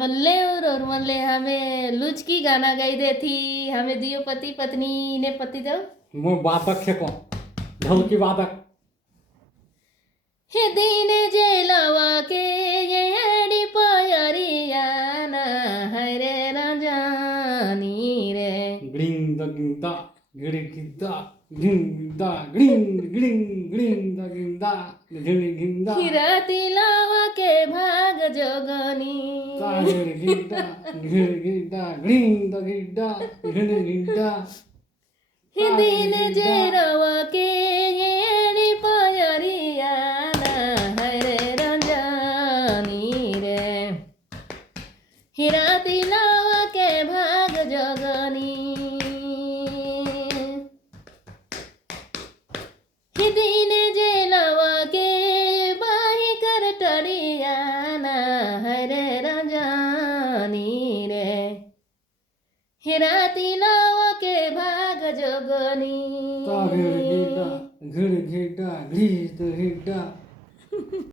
बल्ले और मल्ले हमें लुचकी गाना गाई दे थी हमें दियो पति पत्नी ने पति दो मैं वादक छे को ढोलकी वादक हे दीन जेलवा के येड़ी पायरियाना हरे राजानी रे ग्रिंग द गिंदा गिरिगिदा गिंदा ग्रिंग ग्रिंग ग्रिंग द गिंदा गिरिगिदा हीरा तिलावा के भाग जोगनी गिरिगिदा गिरिगिदा ग्रिंग द गिदा गिरिगिदा हे दीन जेलवा के येड़ी पायरियाना हरे राजानी रे हीरा तिलावा के भाग जोगनी दिन जेलवा के बाही कर टरियाना हरे राजानी रे हीरा तिलावा के भाग जोगनी गिरिगिदा गिरिगिदा ग्रीस द गिदा